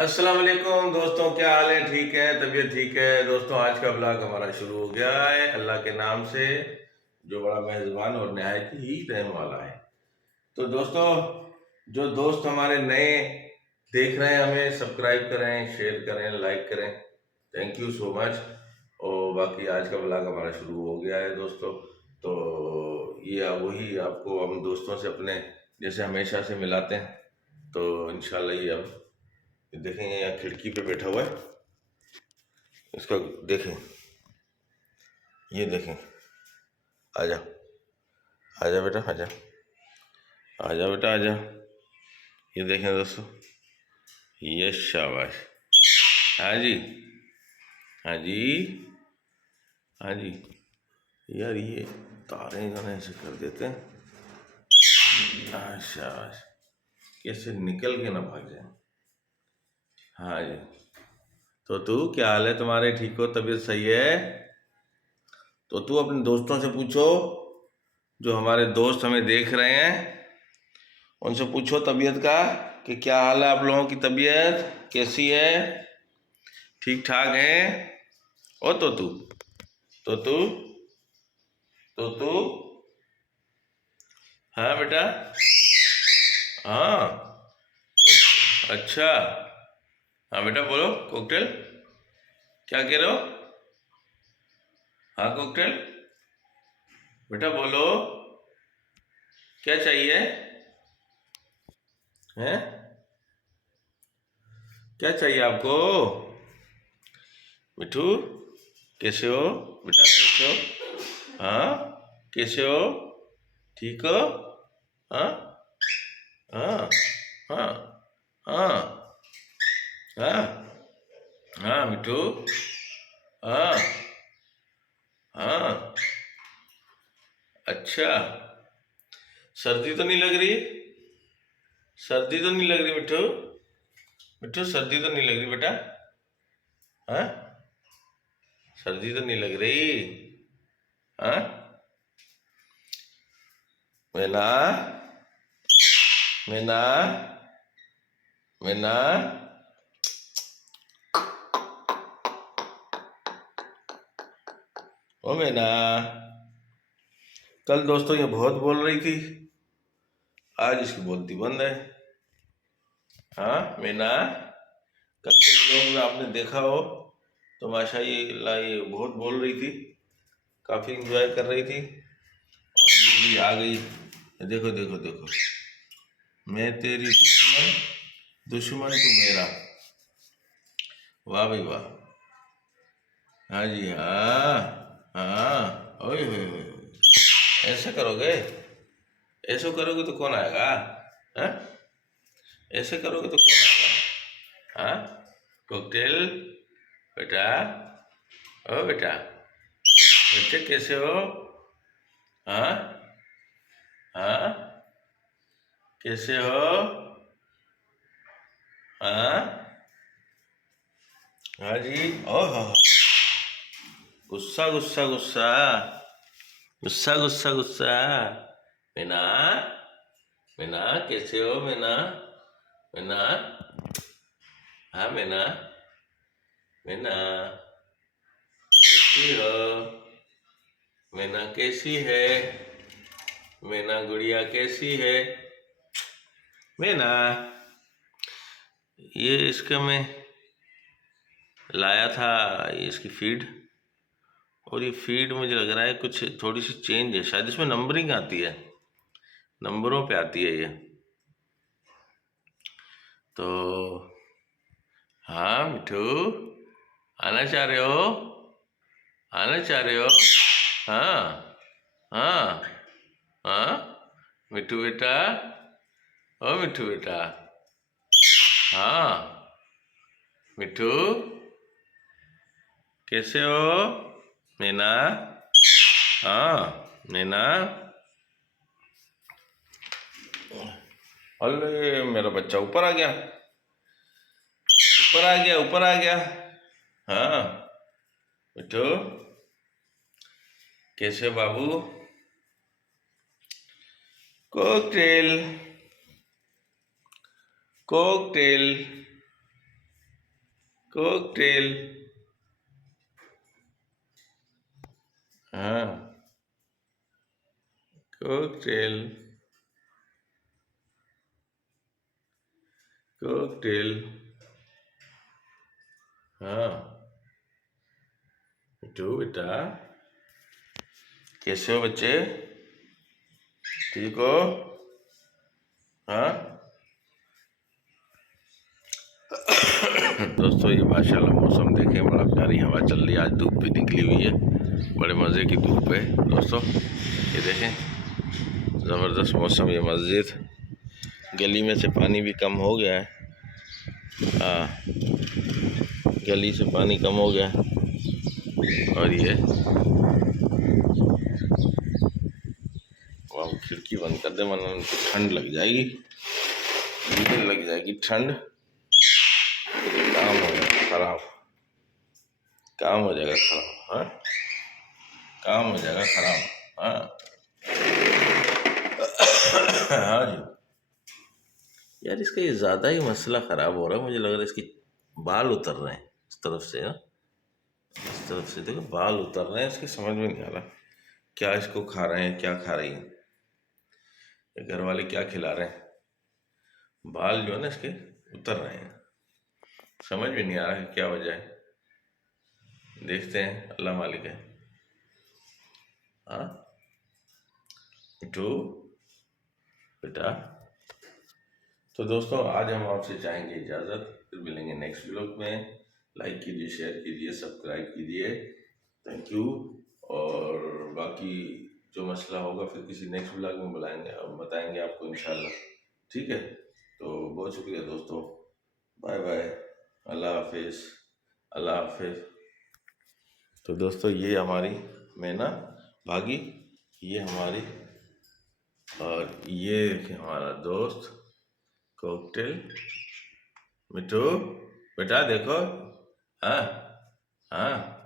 अस्सलाम वालेकुम दोस्तों, क्या हाल है? ठीक है, तबीयत ठीक है दोस्तों। आज का ब्लॉग हमारा शुरू हो गया है अल्लाह के नाम से, जो बड़ा मेहरबान और नहायत ही रहम वाला है। तो दोस्तों, जो दोस्त हमारे नए देख रहे हैं, हमें सब्सक्राइब करें, शेयर करें, लाइक करें। Thank you so much. और बाकी आज का ब्लॉग हमारा शुरू हो गया है दोस्तों। तो ये वही आपको हम दोस्तों से अपने जैसे हमेशा से मिलाते हैं। तो इंशाल्लाह ये अब देखेंगे, यहाँ खिड़की पे बैठा हुआ है, इसका देखें, ये देखें। आजा, आजा बेटा, आजा, आजा बेटा, आजा। ये देखें दोस्तों, ये शाबाश। हाँ जी, हाँ जी, हाँ जी। यार ये तारे जो है ऐसे कर देते हैं। हाँ शाबाश, कैसे निकल के ना भाग जाए। हाँ जी। तो तू क्या हाल है तुम्हारे? ठीक हो? तबीयत सही है? तो तू अपने दोस्तों से पूछो, जो हमारे दोस्त हमें देख रहे हैं, उनसे पूछो तबीयत का कि क्या हाल है, आप लोगों की तबीयत कैसी है? ठीक ठाक है? ओ तो तू तो तू हाँ बेटा, हाँ, अच्छा, हाँ बेटा बोलो। कॉकटेल, क्या कह रहे हो? हाँ कॉकटेल, बेटा बोलो, क्या चाहिए? हैं? क्या चाहिए आपको? मिठू, कैसे हो बेटा, कैसे हो? हाँ, कैसे हो? ठीक हो? हाँ, हाँ, हाँ, हाँ, हाँ, हाँ मिठू, हाँ, हाँ, अच्छा। सर्दी तो नहीं लग रही? सर्दी तो नहीं लग रही मिठू? मिठू सर्दी तो नहीं लग रही बेटा? हाँ, सर्दी तो नहीं लग रही? हाँ, मैना, मैना, मैना, ओ मैना। कल दोस्तों ये बहुत बोल रही थी, आज इसकी बोलती बंद है। हाँ मैना, कल के लोग में आपने देखा हो तो माशाल्लाह ये बहुत बोल रही थी, काफी इंजॉय कर रही थी। और ये भी आ गई, देखो देखो देखो, मैं तेरी दुश्मन, दुश्मन तू मेरा। वाह भाई वाह। हाँ जी, हाँ, हाँ, ओए होए होए होए। ऐसे करोगे? ऐसे करोगे तो कौन आएगा? हाँ, ऐसे करोगे तो कौन आएगा? हाँ, कॉकटेल, बेटा, ओ बेटा, बच्चे कैसे हो? हाँ, हाँ, कैसे हो? हाँ, हाँ जी, ओह, गुस्सा गुस्सा गुस्सा, गुस्सा गुस्सा गुस्सा। मीना, मीना कैसे हो मीना? मीना, हाँ मीना, मीना कैसी हो? मीना कैसी है? मीना गुड़िया कैसी है? मीना, ये इसका मैं लाया था, ये इसकी फीड, और ये फीड मुझे लग रहा है कुछ थोड़ी सी चेंज है, शायद इसमें नंबरिंग आती है, नंबरों पे आती है ये। तो हाँ मिठू, आना चाह रहे हो? आना चाह रहे हो? हाँ, हाँ, हाँ, मिठू बेटा, ओ मिठू बेटा, हाँ, मिठू कैसे हो? मीना, हाँ, मीना, अरे मेरा बच्चा ऊपर आ गया, ऊपर आ गया, ऊपर आ गया। हाँ मिठू, कैसे हो बाबू? Cocktail, cocktail, cocktail. हाँ, कॉकटेल, कॉकटेल। हाँ मिठू बेटा, कैसे हो बच्चे? ठीक हो? हाँ दोस्तों, ये माशाल्लाह मौसम देखें, बड़ा प्यारी हवा चल रही है। आज धूप भी निकली हुई है, बड़े मज़े की धूप है दोस्तों। ये देखें, ज़बरदस्त मौसम। ये मस्जिद, गली में से पानी भी कम हो गया है। हाँ, गली से पानी कम हो गया। और ये अब खिड़की बंद कर दे, वरना उनको ठंड लग जाएगी, लग जाएगी ठंड, काम हो जाएगा खराब, काम हो जाएगा खराब। हाँ, काम हो जाएगा खराब। हाँ हाँ जी यार, इसका ये ज़्यादा ही मसला ख़राब हो रहा है। मुझे लग रहा है इसकी बाल उतर रहे हैं इस तरफ से। हाँ, इस तरफ से देखो बाल उतर रहे हैं इसके, समझ में नहीं आ रहा क्या इसको खा रहे हैं, क्या खा रही हैं, घर वाले क्या खिला रहे हैं। बाल जो है ना इसके उतर रहे हैं, समझ में नहीं आ रहा है क्या वजह है। देखते हैं, अल्लाह मालिक है। हाँ मिठू बेटा। तो दोस्तों, आज हम आपसे चाहेंगे इजाज़त, फिर मिलेंगे नेक्स्ट व्लॉग में। लाइक कीजिए, शेयर कीजिए, सब्सक्राइब कीजिए। Thank you. और बाकी जो मसला होगा फिर किसी नेक्स्ट व्लॉग में बुलाएंगे और बताएंगे आपको इंशाल्लाह। ठीक है, तो बहुत शुक्रिया दोस्तों। बाय बाय, अल्लाह हाफिज़, अल्लाह हाफिज़। तो दोस्तों, ये हमारी मैना भागी, ये हमारी, और ये देखिए हमारा दोस्त कॉकटेल। मिठू बेटा देखो। हाँ हाँ।